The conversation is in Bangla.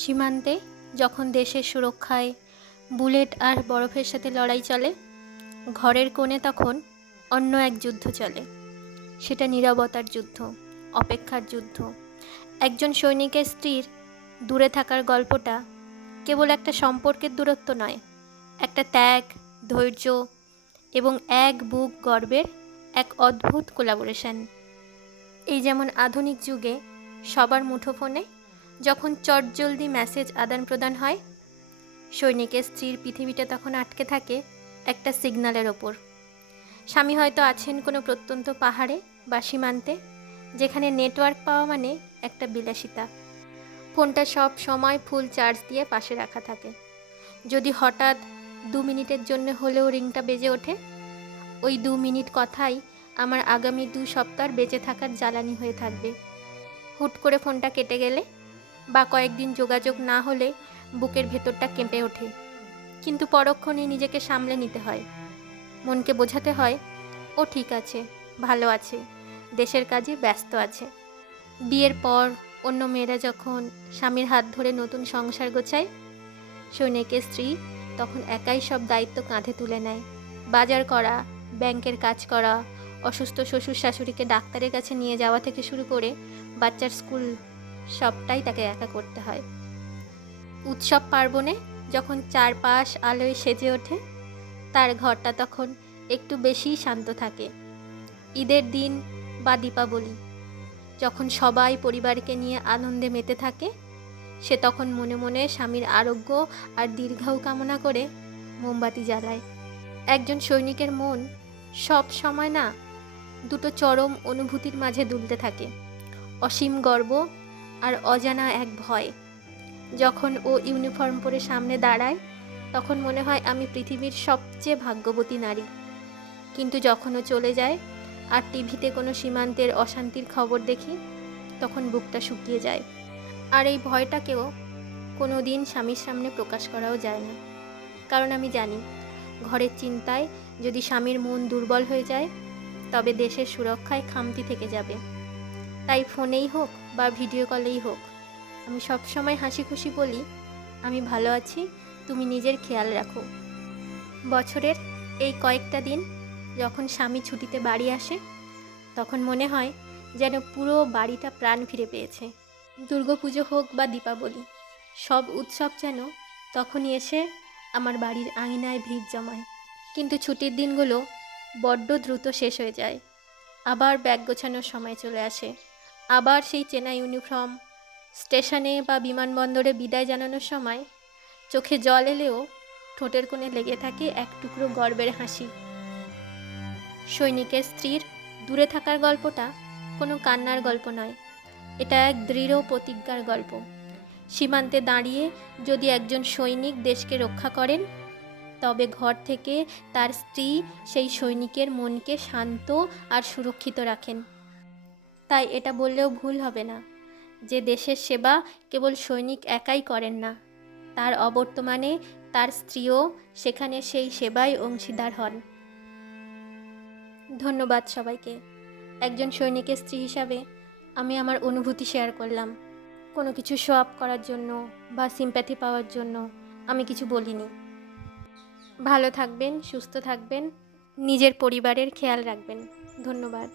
সীমান্তে যখন দেশের সুরক্ষায় বুলেট আর বরফের সাথে লড়াই চলে, ঘরের কোণে তখন অন্য এক যুদ্ধ চলে। সেটা নীরবতার যুদ্ধ, অপেক্ষার যুদ্ধ। একজন সৈনিকের স্ত্রীর দূরে থাকার গল্পটা কেবল একটা সম্পর্কের দূরত্ব নয়, একটা ত্যাগ, ধৈর্য এবং এক বুক গর্বের এক অদ্ভুত কোলাবোরেশন। এই যেমন আধুনিক যুগে সবার মুঠোফোনে যখন চটজলদি মেসেজ আদান প্রদান হয়, সৈনিকের স্ত্রীর পৃথিবীটা তখন আটকে থাকে একটা সিগন্যালের ওপর। স্বামী হয়তো আছেন কোনো প্রত্যন্ত পাহাড়ে বা সীমান্তে, যেখানে নেটওয়ার্ক পাওয়া মানে একটা বিলাসিতা। ফোনটা সব সময় ফুল চার্জ দিয়ে পাশে রাখা থাকে। যদি হঠাৎ 2 মিনিটের জন্য হলেও রিংটা বেজে ওঠে, ওই 2 মিনিট কথাই আমার আগামী 2 সপ্তাহ বেঁচে থাকার জ্বালানি হয়ে থাকবে। হুট করে ফোনটা কেটে গেলে বা কয়েকদিন যোগাযোগ না হলে বুকের ভেতরটা কেঁপে ওঠে, কিন্তু পরক্ষণেই নিজেকে সামলে নিতে হয়। মনকে বোঝাতে হয় ও ঠিক আছে, ভালো আছে, দেশের কাজে ব্যস্ত আছে। বিয়ের পর অন্য মেয়েরা যখন স্বামীর হাত ধরে নতুন সংসার গোছায়, সৈনিকের স্ত্রী তখন একাই সব দায়িত্ব কাঁধে তুলে নেয়। বাজার করা, ব্যাংকের কাজ করা, অসুস্থ শ্বশুর শাশুড়িকে ডাক্তারের কাছে নিয়ে যাওয়া থেকে শুরু করে বাচ্চার স্কুল, সবটাই তাকে একা করতে হয়। উৎসব পার্বণে যখন চারপাশ আলোয় সেজে ওঠে, তার ঘরটা তখন একটু বেশিই শান্ত থাকে। ঈদের দিন বা দীপাবলি যখন সবাই পরিবারকে নিয়ে আনন্দে মেতে থাকে, সে তখন মনে মনে স্বামীর আরোগ্য আর দীর্ঘায়ু কামনা করে মোমবাতি জ্বালায়। একজন সৈনিকের মন সব সময় না দুটো চরম অনুভূতির মাঝে দুলতে থাকে, অসীম গর্ব আর অজানা এক ভয়। যখন ও ইউনিফর্ম পরে সামনে দাঁড়ায়, তখন মনে হয় আমি পৃথিবীর সবচেয়ে ভাগ্যবতী নারী। কিন্তু যখন ও চলে যায় আর টিভিতে কোনো সীমান্তের অশান্তির খবর দেখি, তখন বুকটা শুকিয়ে যায়। আর এই ভয়টাকেও কোনো দিন স্বামীর সামনে প্রকাশ করাও যায় না, কারণ আমি জানি ঘরের চিন্তায় যদি স্বামীর মন দুর্বল হয়ে যায়, তবে দেশের সুরক্ষায় খামতি থেকে যাবে। তাই ফোনেই হোক বা ভিডিও কলেই হোক, আমি সবসময় হাসি খুশি বলি, আমি ভালো আছি, তুমি নিজের খেয়াল রাখো। বছরের এই কয়েকটা দিন যখন স্বামী ছুটিতে বাড়ি আসে, তখন মনে হয় যেন পুরো বাড়িটা প্রাণ ফিরে পেয়েছে। দুর্গাপুজো হোক বা দীপাবলি, সব উৎসব যেন তখনই এসে আমার বাড়ির আঙিনায় ভিড় জমায়। কিন্তু ছুটির দিনগুলো বড্ড দ্রুত শেষ হয়ে যায়। আবার ব্যাগ গোছানোর সময় চলে আসে। আবার সেই চেনা ইউনিফর্ম, স্টেশনে বা বিমানবন্দরে বিদায় জানানোর সময় চোখে জল এলেও ঠোঁটের কোণে লেগে থাকে এক টুকরো গর্বের হাসি। সৈনিকের স্ত্রীর দূরে থাকার গল্পটা কোনো কান্নার গল্প নয়, এটা এক দৃঢ় প্রতিজ্ঞার গল্প। সীমান্তে দাঁড়িয়ে যদি একজন সৈনিক দেশকে রক্ষা করেন, তবে ঘর থেকে তার স্ত্রী সেই সৈনিকের মনকে শান্ত আর সুরক্ষিত রাখেন। তাই এটা বললেও ভুল হবে না যে দেশের সেবা কেবল সৈনিক একাই করেন না, তার অবর্তমানে তার স্ত্রীও সেখানে সেই সেবায় অংশীদার হন। ধন্যবাদ সবাইকে। একজন সৈনিকের স্ত্রী হিসাবে আমি আমার অনুভূতি শেয়ার করলাম। কোনো কিছু শো আপ করার জন্য বা সিম্প্যাথি পাওয়ার জন্য আমি কিছু বলিনি। ভালো থাকবেন, সুস্থ থাকবেন, নিজের পরিবারের খেয়াল রাখবেন। ধন্যবাদ।